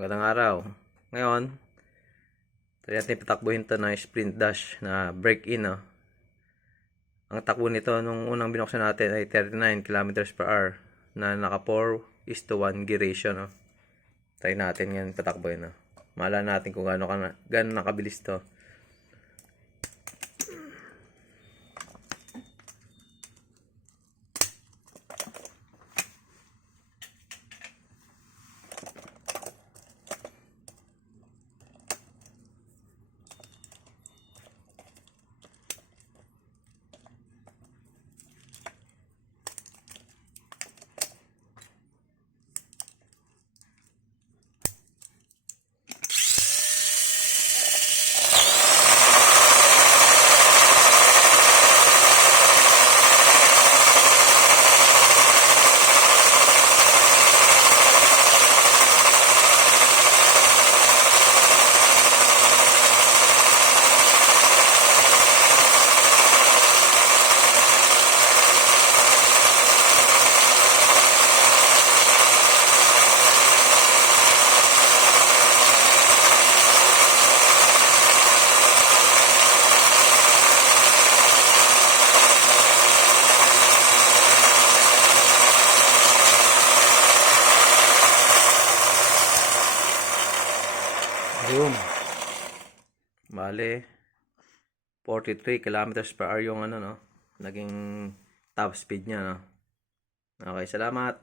Magandang araw. Ngayon, try natin patakbuhin ito ng sprint dash na break-in. No? Ang takbo nito nung unang binuksan natin ay 39 km per hour na naka 4:1 gear ratio. No? Try natin yan patakbuhin. No? Mahala natin kung gaano nakabilis to. Ayun. Bale, 43 kilometers per hour yung naging top speed niya, no? Okay, salamat.